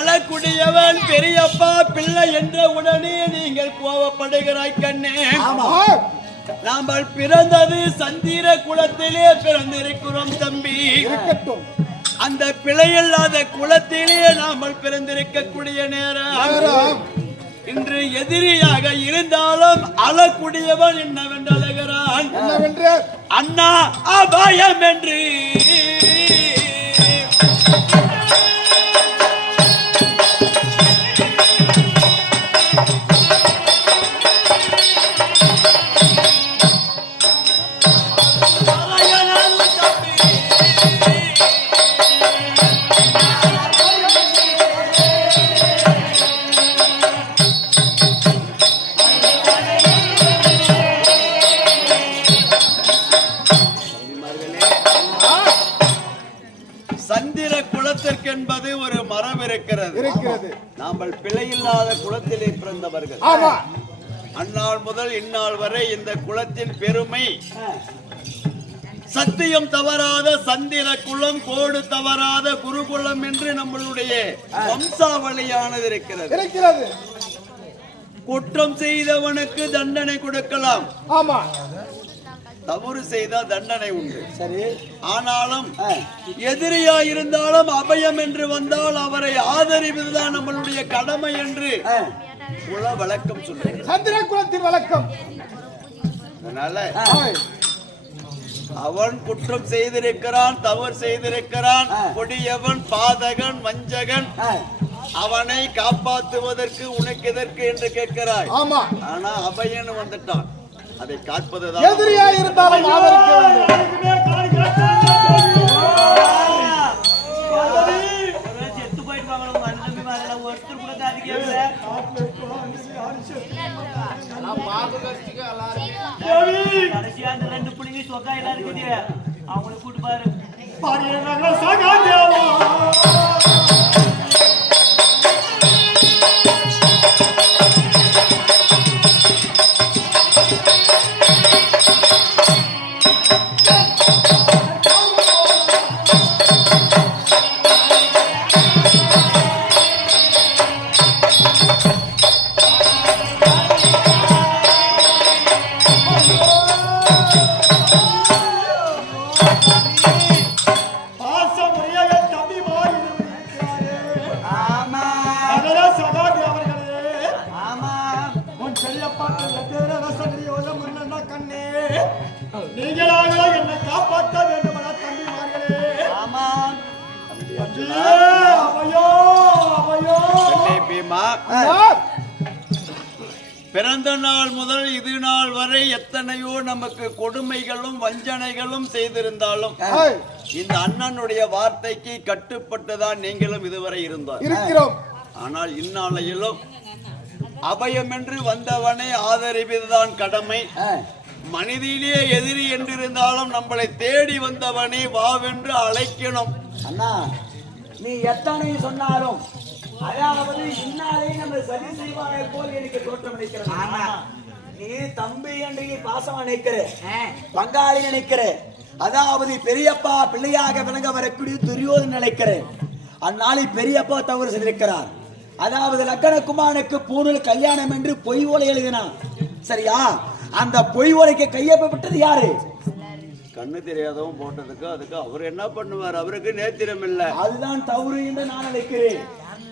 அழக்கூடியவன் பெரியப்பா பிள்ளை என்ற உடனே நீங்கள் கோபப்படுகிறாய் கண்ணே. நாம் பிறந்தது சந்திர குலத்திலே பிறந்திருக்கிறோம் தம்பி. அந்த பிழையில்லாத குலத்திலே நாம் பிறந்திருக்கக்கூடிய நேரம் இன்று எதிரியாக இருந்தாலும் அழக்கூடியவன் என்னவென்று அழகிறான். அண்ணா அபாயம் என்று என்பது ஒரு மரம் இருக்கிறது. நாம் பிழையில்லாத குலத்திலே பிறந்தவர்கள். அந்நாள் முதல் இந்நாள் வரை இந்த குலத்தின் பெருமை சத்தியம் தவறாத சந்திர குலம், கோடு தவறாத குருகுலம் என்று நம்மளுடைய வம்சாவளியானது இருக்கிறது. குற்றம் செய்தவனுக்கு தண்டனை கொடுக்கலாம். தவறு செய்தால் தண்டனை உண்டு. சரி, ஆனாலும் எதிரியா இருந்தாலும் அபயம் என்று வந்தால் அவரை ஆதரிவதுதான் நம்மளுடைய கடமை என்று குல வழக்கம் சொல்லுகிறது. சந்திர குலத்தின் வழக்கம். அதனால அவன் குற்றம் செய்திருக்கிறான், தவறு செய்திருக்கிறான், கொடியவன், பாதகன், வஞ்சகன், அவனை காப்பாற்றுவதற்கு உனக்கு எதற்கு என்று கேட்கிறாய். ஆனா அபயன் வந்துட்டான், அதை காப்பதுதான். எதிரியா இருந்தாலும் ஆதரிக்க வேண்டும். செத்து போயிட்டு ஒருத்தர் கூட கடைசியா அந்த 2 புள்ளிங்க சொக்கா எல்லாம் இருக்குது, அவங்களை கூட்டு பாரு. பிறந்த நாள் முதல் இது நாள் வரை எத்தனையோ நமக்கு கொடுமைகளும் வஞ்சனைகளும் செய்திருந்தாலும் இந்த அண்ணனுடைய வார்த்தைக்கு கட்டுப்பட்டுதான் நீங்களும் இதுவரை இருக்கிறோம். ஆனால் இந்நாளையிலும் அபயம் என்று வந்தவனை ஆதரிப்பதுதான் கடமை. மனிதிலே எதிரி என்றிருந்தாலும் நம்மளை தேடி வந்தவனை வாவென்று அழைக்கணும். அண்ணா, நீ எத்தனை சொன்னாலும் அதாவது இன்னாலே நம்ம சரி செய்வாரை போல் எனக்கு தோற்றம் நினைக்கிறேன். நீ தம்பி என்று பாசமா நினைக்கிற, பங்காளி நினைக்கிற, அதாவது பெரியப்பா பிள்ளையாக விளங்க வரக்கூடிய துரியோதன் நினைக்கிறேன். அந்நாளில் பெரியப்பா தவறு செய்திருக்கிறார். அதாவது லக்கணகுமாரனுக்கு பூணூல் கல்யாணம் என்று பொய் ஓலை எழுதினான். சரியா? அந்த பொய் ஓலைக்கு கையொப்பப்பட்டது யாரு? கண்ணு தெரியாதவன் போட்டதுக்கு அதுக்கு அவர் என்ன பண்ணுவார்? அவருக்கு நேத்திரம் இல்ல. அதுதான் தவறு என்று நான் நினைக்கிறேன்.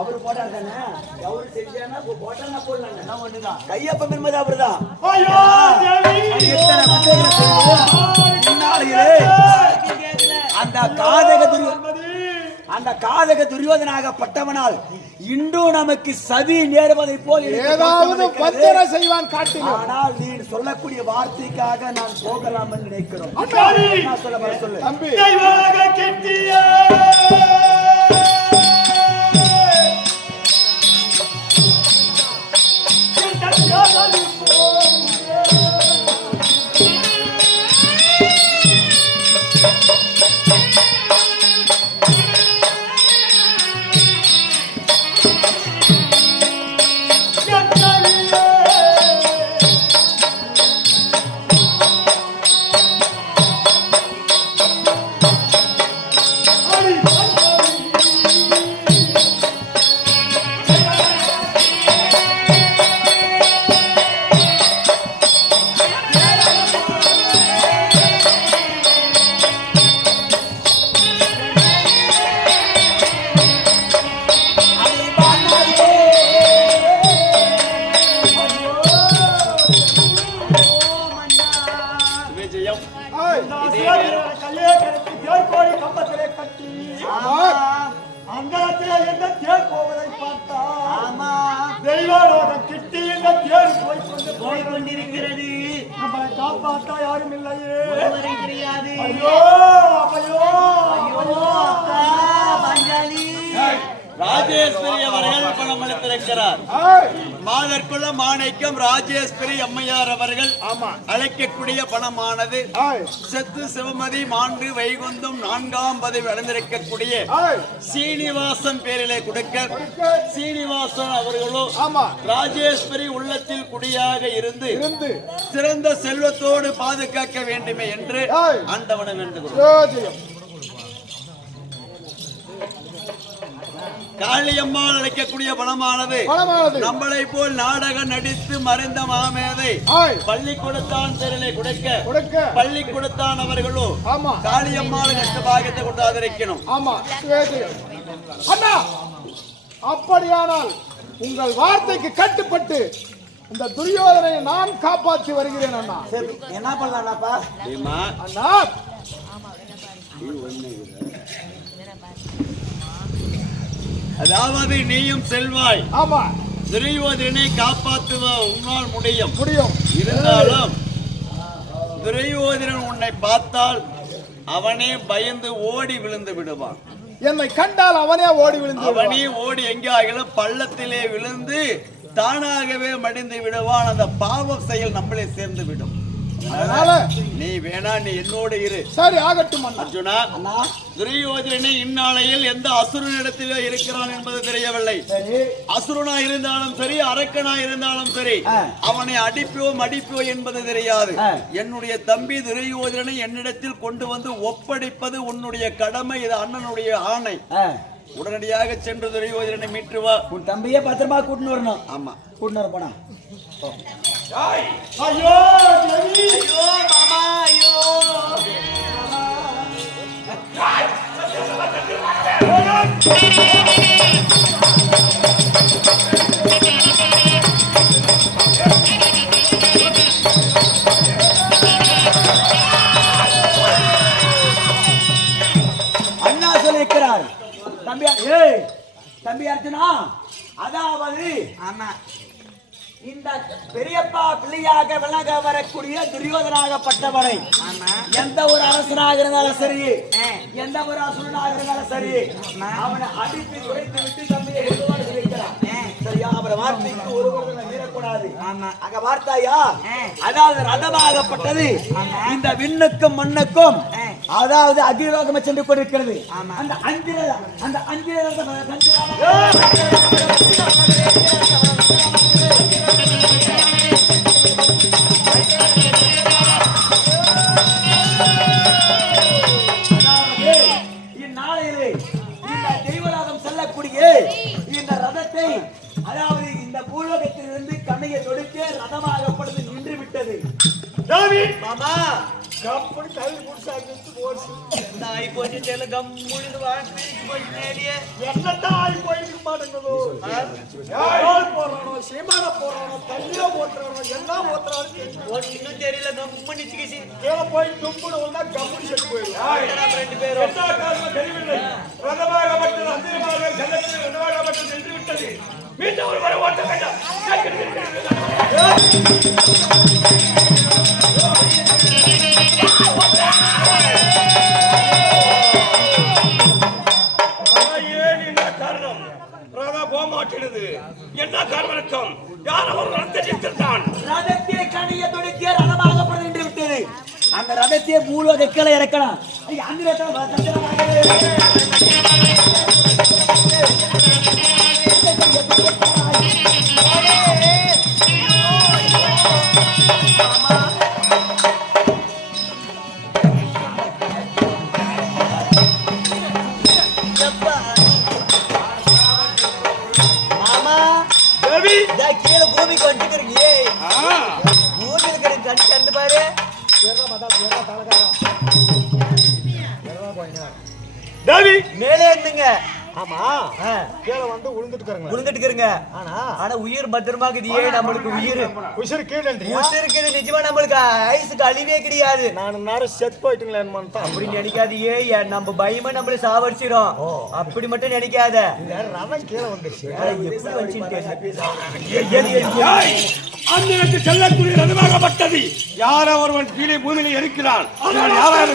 அவரு போட்டார் தானே, அவரு செஞ்சானா போட்டா போடலாம், நான் ஒண்ணுதான். கையப்பம் என்பது அவருதான். அந்த காதக துரியோதனாகப்பட்டவனால் இன்று நமக்கு சதி நேருவதை போல் ஏதாவது பச்சனை செய்வான் காட்டிலும். ஆனால் நீ சொல்லக்கூடிய வார்த்தைக்காக நான் போகலாம் என்று நினைக்கிறோம். சொல்லு தம்பி. காப்பாற்ற யாரும் இல்லையே, தெரியாது. ராஜேஸ்வரி அவர்கள் பணம் அளித்திருக்கிறார். மாதற்குள்ள மாணிக்கம் ராஜேஸ்வரி அம்மையார் அவர்கள் அழைக்கக்கூடிய பணமானது செத்து சிவமதி மாண்டு வைகுந்தம் 4ஆம் பதவி அடைந்திருக்கக்கூடிய சீனிவாசன் பேரிலே கொடுக்க, சீனிவாசன் அவர்களோ ராஜேஸ்வரி உள்ளத்தில் குடியாக இருந்து சிறந்த செல்வத்தோடு பாதுகாக்க வேண்டுமே என்று ஆண்டவனை வேண்டுகிறோம். காளியம்மாள் அழைக்கக்கூடிய பணமானது நம்மளை போல் நாடகம் நடித்து மறைந்த மாமேதை பள்ளிக்கூடத்தான் பேரிலே கொடுக்க, பள்ளிக்கூடத்தான் அவர்களோ காளியம்மாள் கஷ்ட பாகத்தை கொண்டு ஆதரிக்கணும். அண்ணா, அப்படியானால் உங்கள் வார்த்தைக்கு கட்டுப்பட்டு இந்த துரியோதனை நான் காப்பாற்றி வருகிறேன். அண்ணா என்ன பண்ணலாம்ப்பா? அண்ணா அதாவது நீயும் செல்வாய். ஆமா, துரியோதனை காப்பாற்றுவ உன்னால் முடியும். இருந்தாலும் துரியோதனன் உன்னை பார்த்தால் அவனே பயந்து ஓடி விழுந்து விடுவான். என்னை கண்டால் அவனே ஓடி விழுந்து, அவனே ஓடி எங்கேயாகிலும் பள்ளத்திலே விழுந்து தானாகவே மடிந்து விடுவான். அந்த பாவம் செயல் நம்மளே சேர்ந்து விடும். நீ வேணா, நீ என்னோடு இரு. சரி, ஆகட்டும் அர்ஜுனா. துரியோதனை இந்நாளையில் எந்த அசுரனிடத்திலே இருக்கிறான் என்பது தெரியவில்லை. அசுரனா இருந்தாலும் சரி, அரக்கனா இருந்தாலும் சரி, அவனை அடிப்போ என்பது தெரியாது. என்னுடைய தம்பி துரியோதனை என்னிடத்தில் கொண்டு வந்து ஒப்படைப்பது உன்னுடைய கடமை. இது அண்ணனுடைய ஆணை. உடனடியாக சென்று துரியோதனை மீட்டு வா. உன் தம்பியை பத்திரமா கூட்டின்னு வரணும். ஆமா, கூட்டின்னு வர போனா. ஐயோ ஐயோ மாமா, ஐயோ அண்ணா சொல்லியிருக்கிறார். தம்பி அர்ஜுனா, அதாவது இந்த பெரியப்பா பிள்ளையாக விளங்க வரக்கூடிய துரியோதனாகப்பட்டவனை எந்த ஒரு அரசனாக இருந்தாலும் சரி, எந்த ஒரு அசுரனாக இருந்தாலும் சரி, அவனை அடித்து துடைத்து விட்டு தம்பியை சொல்லிக்கிறான். சரியா? அவரை வார்த்தைக்கு ஒருவரும் மீறக்கூடாது. அங்க வார்த்தையா, அதாவது ரதமாகப்பட்டது இந்த விண்ணுக்கும் மண்ணுக்கும், அதாவது அகிலோகமே சென்று கொண்டிருக்கிறது. அந்த இந்நாளையிலே இந்த தெய்வராகம் செல்லக்கூடிய இந்த ரதத்தை, அதாவது இந்த பூலோகத்திலிருந்து கண்ணையை தொடுக்க ரதமாகப்படுது நின்று விட்டது. மாமா, கம்பெனி தயிர் குடிச்சாச்சு போச்சு. என்ன ஆகி போச்சு தெரியல, கம்முன்னு வாழ்க்கை போச்சு நேடியே. என்னத்தான் ஆகி போயிருக்க மாட்டேங்குதோ. யார் போடுறானோ, சீமான போடுறானோ, தண்ணியோ ஓட்டுறானோ, எல்லாம் ஓட்டுறானு ஒன்னும் தெரியல, கம்முன்னு சிக்கிச்சு. கீழே போய் தும்புன்னு வந்தா கம்பெனி செட்டு போயிடும். நம்ம 2 பேரும் என்ன காரணம் தெரியவில்லை. ரதமாகப்பட்டது அந்திரமாக ஜலத்தில் ரதமாகப்பட்டது என்று விட்டது. மீண்டும் ஒரு முறை ஓட்ட வேண்டாம். ஏன் என்ன காரணம்? ரதம் போக மாட்டேங்குது. என்ன காரணம்? யார் அவர் ரதத்தை நிறுத்தினான்? ரதத்தை கணிய துடிக்க ரதமாகப்படுது என்று விட்டது. அந்த ரதத்தை மூலகக்கலை இறக்கலாம். அந்த கீழே பூமிக்கு வந்துருக்கீங்க. பூமி இருக்கிற கண் கண்டு பாரு. தேவி மேலே இருந்துங்க. ஆமா கீழே வந்து விழுந்துட்டு இருங்க. ஆனா உயிர் பத்திரமாக்குது. ஏன் நம்மளுக்கு உயிர் உயிர் கீழே இருக்குது. நிஜமா நம்மளுக்கு ஐஸுக்கு அழிவே கிடையாது. நான் நேரம் செட் போயிட்டுங்களேன் அப்படி நினைக்காது. ஏன் நம்ம பயமா நம்மள சாவடிச்சிடும். அப்படி மட்டும் நினைக்காத. ரதம் கீழே வந்துருச்சு. எப்படி வச்சுட்டு அந்த செல்லக்கூடிய ரதமாகப்பட்டது. யாரோ ஒருவன் கீழே பூமியில இருக்கிறான். யாராவது